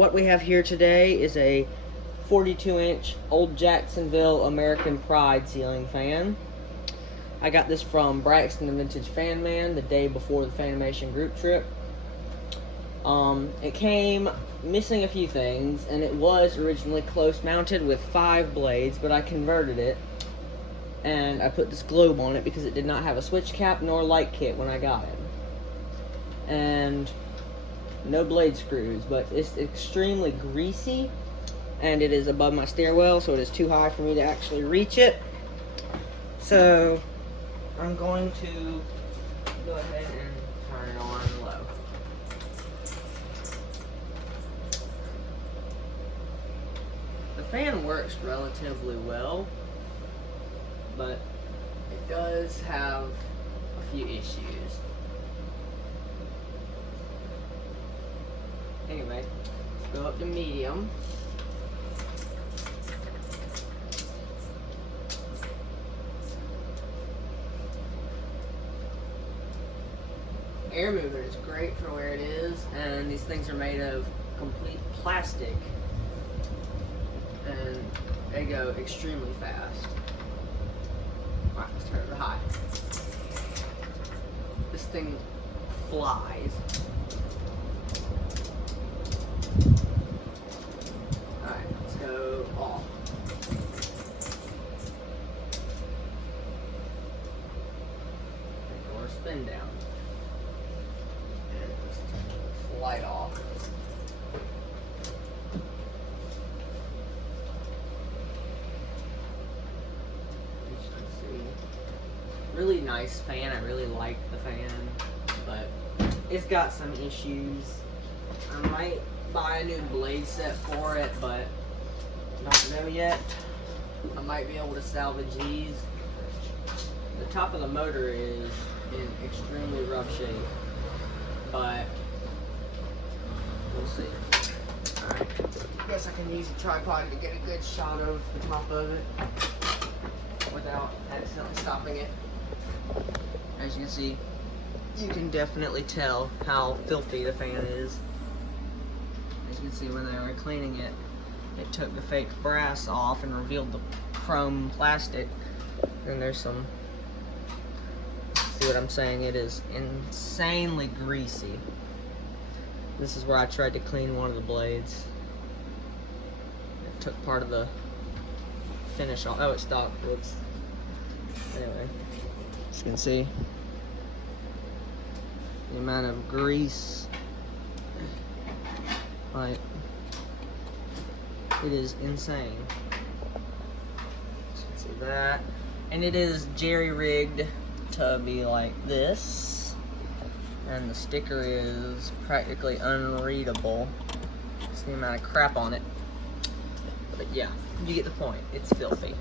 what we have here today is a 42-inch old Jacksonville American Pride ceiling fan. I got this from Braxton the Vintage Fan Man the day before the Fanimation group trip. It came missing a few things, and it was originally close mounted with 5 blades, but I converted it, and I put this globe on it because it did not have a switch cap nor light kit when I got it. And no blade screws, but it's extremely greasy, and it is above my stairwell, so it is too high for me to actually reach it. So I'm going to go ahead and turn it on low. The fan works relatively well, but it does have a few issues. Anyway, let's go up to medium. Air movement is great for where it is, and these things are made of complete plastic, and they go extremely fast. Alright, let's turn it high. This thing flies. Alright, let's go off. Or spin down. And just light off. As you can see, really nice fan. I really like the fan, but it's got some issues. I might buy a new blade set for it, but don't know yet. I might be able to salvage these. The top of the motor is in extremely rough shape, but we'll see. Alright, I guess I can use a tripod to get a good shot of the top of it without accidentally stopping it. As you can see, you can definitely tell how filthy the fan is. As you can see, when they were cleaning it, it took the fake brass off and revealed the chrome plastic. And there's some, see what I'm saying? It is insanely greasy. This is where I tried to clean one of the blades. It took part of the finish off. Oh, it stopped. Whoops. Anyway, as you can see, the amount of grease, like, it is insane. You can see that, and it is jerry-rigged to be like this, and the sticker is practically unreadable. It's the amount of crap on it, but yeah, you get the point. It's filthy.